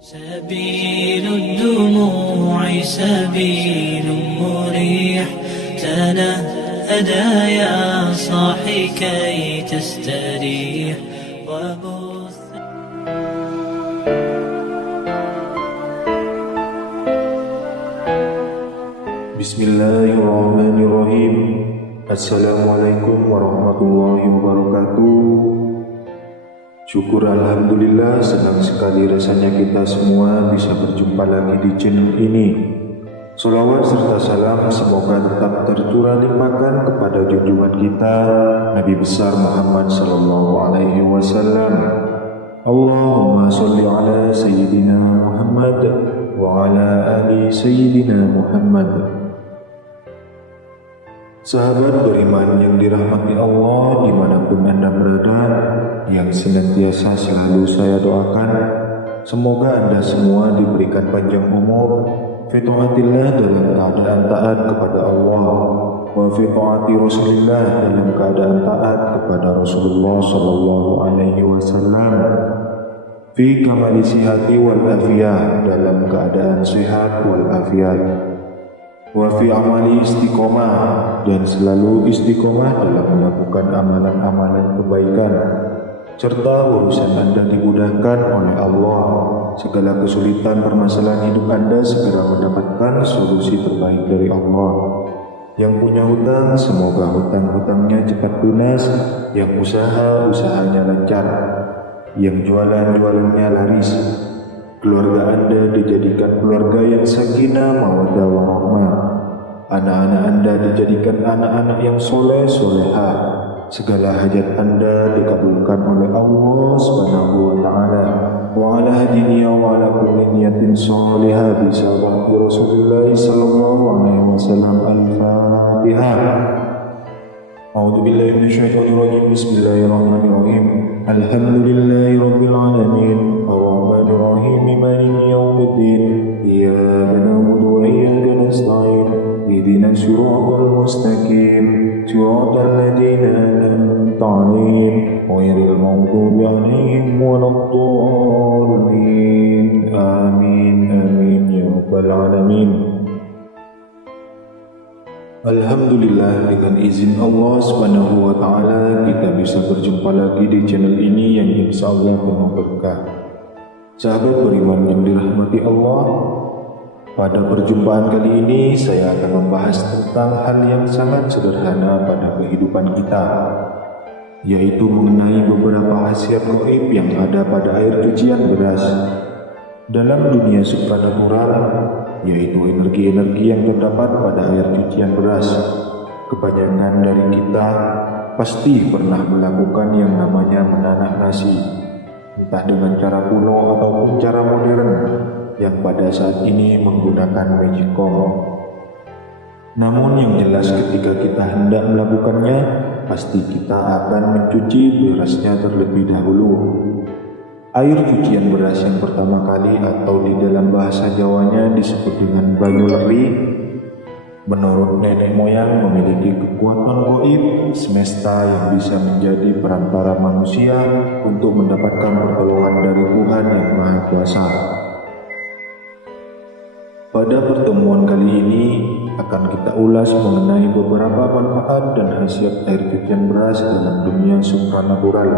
سبيل الدموع سبيل مريح تنهدى يا صاحي كي تستريح وبث Bismillahirrahmanirrahim. Assalamualaikum warahmatullahi wabarakatuh. Syukur alhamdulillah, senang sekali rasanya kita semua bisa berjumpa lagi di channel ini. Sholawat serta salam semoga tetap tercurah limpahkan kepada junjungan kita Nabi besar Muhammad sallallahu alaihi wasallam. Allahumma sholli ala sayyidina Muhammad wa ala ali sayyidina Muhammad. Sahabat beriman yang dirahmati Allah dimanapun Anda berada, yang senantiasa selalu saya doakan, semoga Anda semua diberikan panjang umur, fi taatillah dalam keadaan taat kepada Allah, wa fi taati Rasulillah dalam keadaan taat kepada Rasulullah sallallahu alaihi wasallam, fi kamali sihati wal afiyah dalam keadaan sehat wal afiyat, wa fi amali istiqomah dan selalu istiqomah dalam melakukan amalan-amalan kebaikan, serta urusan Anda dimudahkan oleh Allah. Segala kesulitan permasalahan hidup Anda segera mendapatkan solusi terbaik dari Allah. Yang punya hutang semoga hutang-hutangnya cepat lunas, yang usahanya lancar, yang jualannya laris. Keluarga Anda dijadikan keluarga yang sakinah mawaddah warahmah. Anak-anak Anda dijadikan anak-anak yang soleh soleha. Segala hajat Anda dikabulkan oleh Allah Subhanahu wa taala. Wa ala hadiniya wa ala kulli niyatin soleha bi sabaqi Rasulullah sallallahu alaihi wasallam. Al-Fatihah. A'udzu billahi minasyaitonir rajim. Bismillahirrahmanirrahim. Alhamdulillahi rabbil alamin. Ar-Rahmanir Rahim. Maliki yaumiddin. Iyyaka na'budu wa iyyaka nasta'in. Ihdinas siratal mustaqim. Siratal ladzina an'amta 'alaihim ghairil maghdubi 'alaihim waladdallin. Amin amin ya rabbal alamin. Alhamdulillah, dengan izin Allah Subhanahu wa taala kita bisa berjumpa lagi di channel ini yang insyaallah penuh berkah. Sahabat beriman yang dirahmati Allah, pada perjumpaan kali ini saya akan membahas tentang hal yang sangat sederhana pada kehidupan kita, yaitu mengenai beberapa khasiat gaib yang ada pada air cucian beras. Dalam dunia supranatural, yaitu energi-energi yang terdapat pada air cucian beras, kebanyakan dari kita pasti pernah melakukan yang namanya menanak nasi, entah dengan cara kuno ataupun cara modern yang pada saat ini menggunakan magicom. Namun yang jelas ketika kita hendak melakukannya, pasti kita akan mencuci berasnya terlebih dahulu. Air cucian beras yang pertama kali atau di dalam bahasa Jawanya disebut dengan banyu leri, menurut nenek moyang memiliki kekuatan gaib semesta yang bisa menjadi perantara manusia untuk mendapatkan pertolongan dari Tuhan yang Maha Kuasa. Pada pertemuan kali ini akan kita ulas mengenai beberapa manfaat dan khasiat air cucian beras dalam dunia supranatural.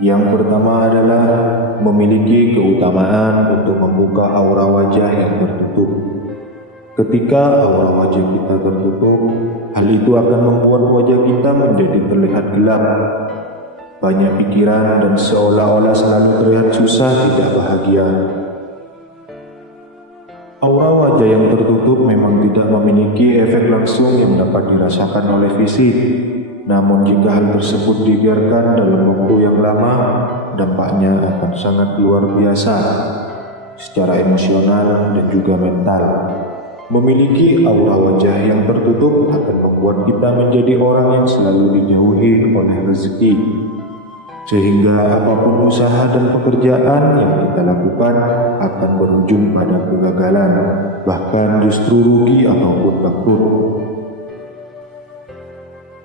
Yang pertama adalah memiliki keutamaan untuk membuka aura wajah yang tertutup. Ketika aura wajah kita tertutup, hal itu akan membuat wajah kita menjadi terlihat gelap, banyak pikiran, dan seolah-olah selalu terlihat susah tidak bahagia. Aura wajah yang tertutup memang tidak memiliki efek langsung yang dapat dirasakan oleh fisik. Namun jika hal tersebut dibiarkan dalam waktu yang lama, dampaknya akan sangat luar biasa secara emosional dan juga mental. Memiliki aura wajah yang tertutup akan membuat kita menjadi orang yang selalu dijauhi oleh rezeki, sehingga apapun usaha dan pekerjaan yang kita lakukan akan berujung pada kegagalan, bahkan justru rugi ataupun bangkrut.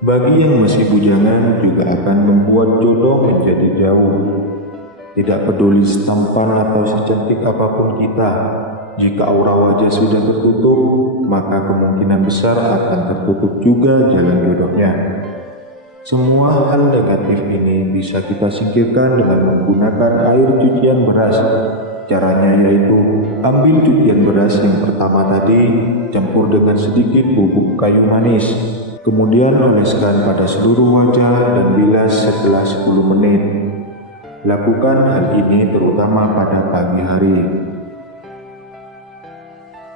Bagi yang masih bujangan juga akan membuat jodoh menjadi jauh. Tidak peduli setampan atau secantik apapun kita, jika aura wajah sudah tertutup, maka kemungkinan besar akan tertutup juga jalan jodohnya. Semua hal negatif ini bisa kita singkirkan dengan menggunakan air cucian beras. Caranya yaitu, ambil cucian beras yang pertama tadi, campur dengan sedikit bubuk kayu manis, kemudian oleskan pada seluruh wajah dan bilas setelah 10 menit. Lakukan hal ini terutama pada pagi hari.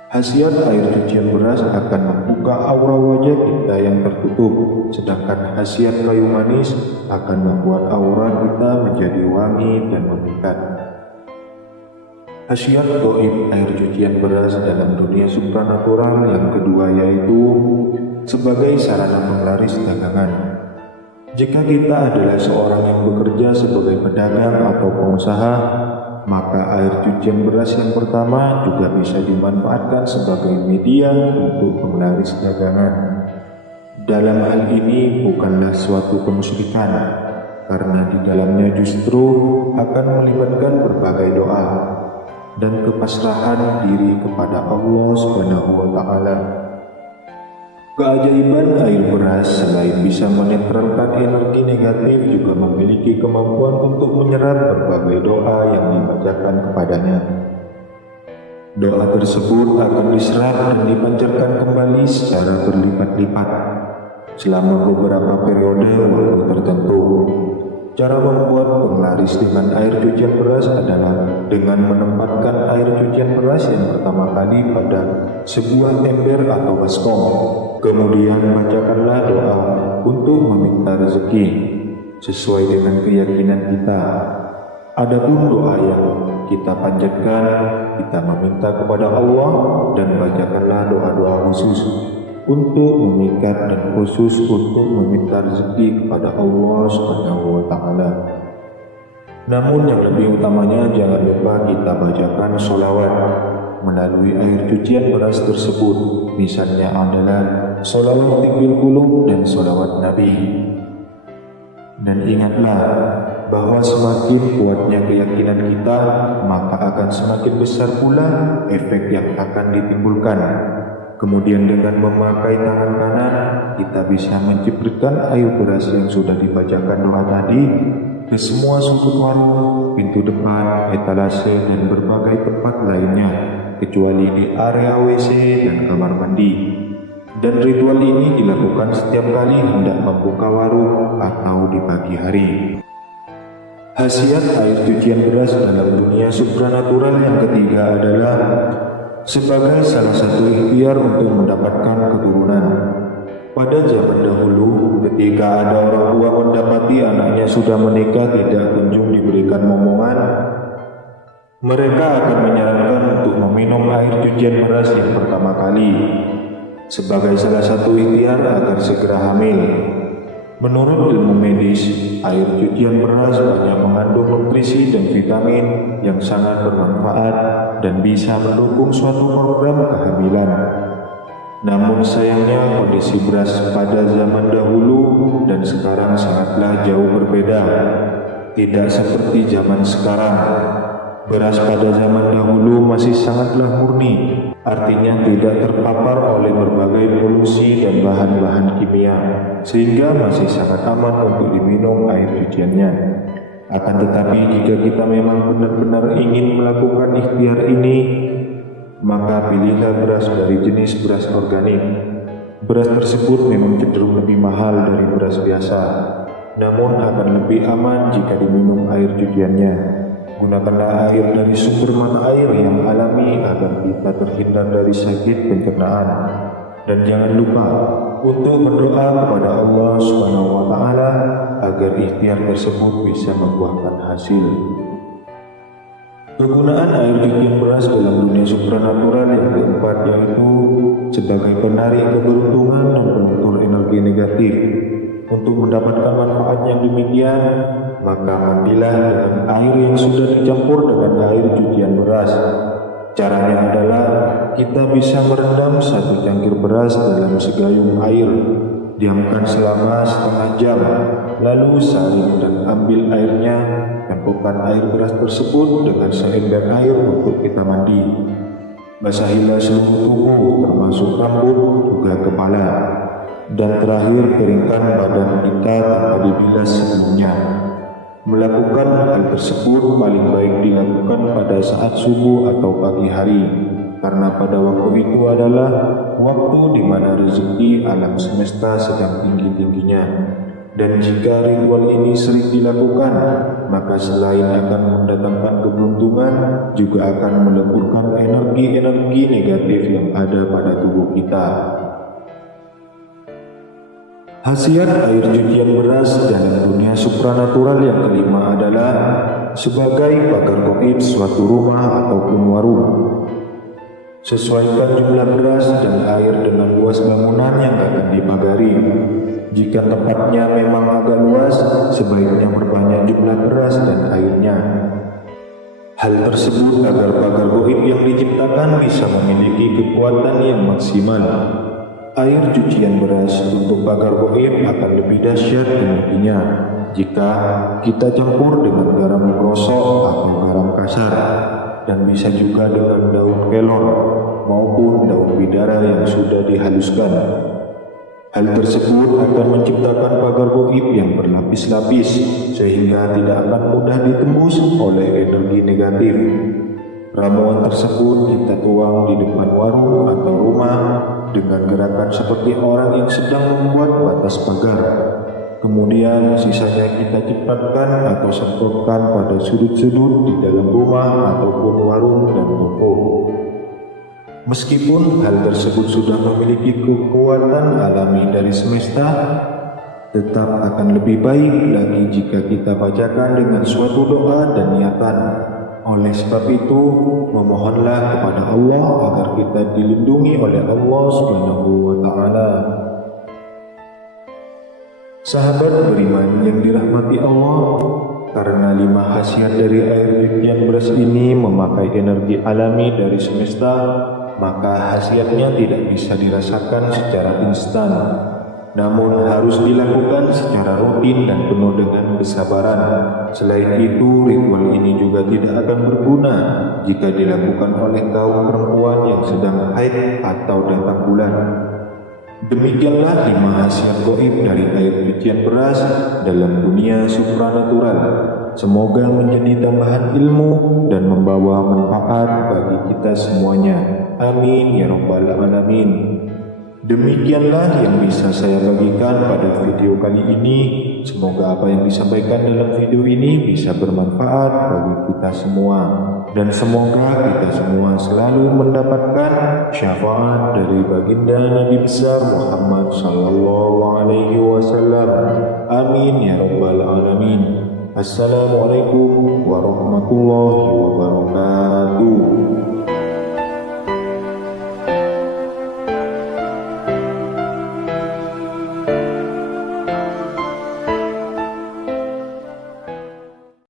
Khasiat air cucian beras akan membuka aura wajah kita yang tertutup, sedangkan khasiat kayu manis akan membuat aura kita menjadi wangi dan memikat. Khasiat gaib air cucian beras dalam dunia supranatural yang kedua yaitu sebagai sarana penglaris dagangan. Jika kita adalah seorang yang bekerja sebagai pedagang atau pengusaha, maka air cucian beras yang pertama juga bisa dimanfaatkan sebagai media untuk penglaris dagangan. Dalam hal ini bukanlah suatu kemusyrikan, karena di dalamnya justru akan melibatkan berbagai doa dan kepasrahan diri kepada Allah Subhanahu wa Ta'ala. Keajaiban air beras selain bisa menetralkan energi negatif juga memiliki kemampuan untuk menyerap berbagai doa yang dibacakan kepadanya. Doa tersebut akan diserap dan dipancarkan kembali secara berlipat-lipat selama beberapa periode waktu tertentu. Cara membuat penglaris dengan air cucian beras adalah dengan menempatkan air cucian beras yang pertama kali pada sebuah ember atau baskom. Kemudian bacakanlah doa untuk meminta rezeki sesuai dengan keyakinan kita. Adapun doa yang kita panjatkan, kita meminta kepada Allah dan bacakanlah doa-doa khusus untuk memikat dan khusus untuk meminta rezeki kepada Allah Subhanahu wa Ta'ala. Namun yang lebih utamanya jangan lupa kita bacakan sholawat melalui air cucian beras tersebut. Misalnya adalah sholawat tibil qulub dan sholawat Nabi. Dan ingatlah bahwa semakin kuatnya keyakinan kita, maka akan semakin besar pula efek yang akan ditimbulkan. Kemudian dengan memakai tangan kanan, kita bisa mencipratkan air beras yang sudah dibacakan doa tadi ke semua sudut warung, pintu depan, etalase, dan berbagai tempat lainnya, kecuali di area WC dan kamar mandi. Dan ritual ini dilakukan setiap kali hendak membuka warung atau di pagi hari. Khasiat air cucian beras dalam dunia supranatural yang ketiga adalah sebagai salah satu ikhtiar untuk mendapatkan keturunan. Pada zaman dahulu, ketika ada orang tua mendapati anaknya sudah menikah tidak kunjung diberikan momongan, mereka akan menyarankan untuk meminum air cucian beras yang pertama kali sebagai salah satu ikhtiar agar segera hamil. Menurut ilmu medis, air cucian beras banyak mengandung nutrisi dan vitamin yang sangat bermanfaat dan bisa mendukung suatu program kehamilan. Namun sayangnya kondisi beras pada zaman dahulu dan sekarang sangatlah jauh berbeda. Tidak seperti zaman sekarang. Beras pada zaman dahulu masih sangatlah murni, artinya tidak terpapar oleh berbagai polusi dan bahan-bahan kimia, sehingga masih sangat aman untuk diminum air cuciannya. Akan tetapi jika kita memang benar-benar ingin melakukan ikhtiar ini, maka pilihlah beras dari jenis beras organik. Beras tersebut memang cenderung lebih mahal dari beras biasa, namun akan lebih aman jika diminum air cuciannya. Gunakanlah air dari sumber mata air yang alami agar kita terhindar dari sakit pencernaan. Dan jangan lupa untuk berdoa kepada Allah Subhanahu wa Ta'ala agar ikhtiar tersebut bisa membuahkan hasil. Penggunaan air cucian beras dalam dunia supranatural yang keempat yaitu sebagai penarik keberuntungan dan pengukur energi negatif. Untuk mendapatkan manfaat yang demikian, maka mandilah dengan air yang sudah dicampur dengan air cucian beras. Caranya adalah kita bisa merendam satu cangkir beras dalam segayung air, diamkan selama setengah jam, lalu saring dan ambil airnya, campurkan air beras tersebut dengan seember air untuk kita mandi. Basahilah seluruh tubuh termasuk rambut juga kepala. Dan terakhir keringkan badan kita tanpa dibilas sebelumnya. Melakukan hal tersebut paling baik dilakukan pada saat subuh atau pagi hari, karena pada waktu itu adalah waktu di mana rezeki alam semesta sedang tinggi-tingginya. Dan jika ritual ini sering dilakukan, maka selain akan mendatangkan keberuntungan, juga akan meleburkan energi-energi negatif yang ada pada tubuh kita. Khasiat air cucian beras dalam dunia supranatural yang kelima adalah sebagai pagar gaib suatu rumah ataupun warung. Sesuaikan jumlah beras dan air dengan luas bangunan yang akan dipagari. Jika tempatnya memang agak luas, sebaiknya berbanyak jumlah beras dan airnya. Hal tersebut agar pagar gaib yang diciptakan bisa memiliki kekuatan yang maksimal. Air cucian beras untuk pagar gaib akan lebih dahsyat energinya jika kita campur dengan garam krosok atau garam kasar, dan bisa juga dengan daun kelor maupun daun bidara yang sudah dihaluskan. Hal tersebut akan menciptakan pagar gaib yang berlapis-lapis sehingga tidak akan mudah ditembus oleh energi negatif. Ramuan tersebut kita tuang di depan warung atau rumah dengan gerakan seperti orang yang sedang membuat batas pagar. Kemudian sisanya kita cipratkan atau semprotkan pada sudut-sudut di dalam rumah ataupun warung dan toko. Meskipun hal tersebut sudah memiliki kekuatan alami dari semesta, tetap akan lebih baik lagi jika kita bacakan dengan suatu doa dan niatan. Oleh sebab itu, memohonlah kepada Allah agar kita dilindungi oleh Allah Subhanahu wa Ta'ala. Sahabat beriman yang dirahmati Allah, karena 5 khasiat dari air cucian beras ini memakai energi alami dari semesta, maka khasiatnya tidak bisa dirasakan secara instan, namun harus dilakukan secara rutin dan penuh dengan kesabaran. Selain itu, ritual ini juga tidak akan berguna jika dilakukan oleh kaum perempuan yang sedang haid atau datang bulan. Demikianlah 5 khasiat gaib dari air cucian beras dalam dunia supranatural. Semoga menjadi tambahan ilmu dan membawa manfaat bagi kita semuanya. Amin ya rabbal alamin. Demikianlah yang bisa saya bagikan pada video kali ini. Semoga apa yang disampaikan dalam video ini bisa bermanfaat bagi kita semua. Dan semoga kita semua selalu mendapatkan syafaat dari baginda Nabi besar Muhammad sallallahu alaihi wasallam. Amin ya rabbal alamin. Assalamualaikum warahmatullahi wabarakatuh.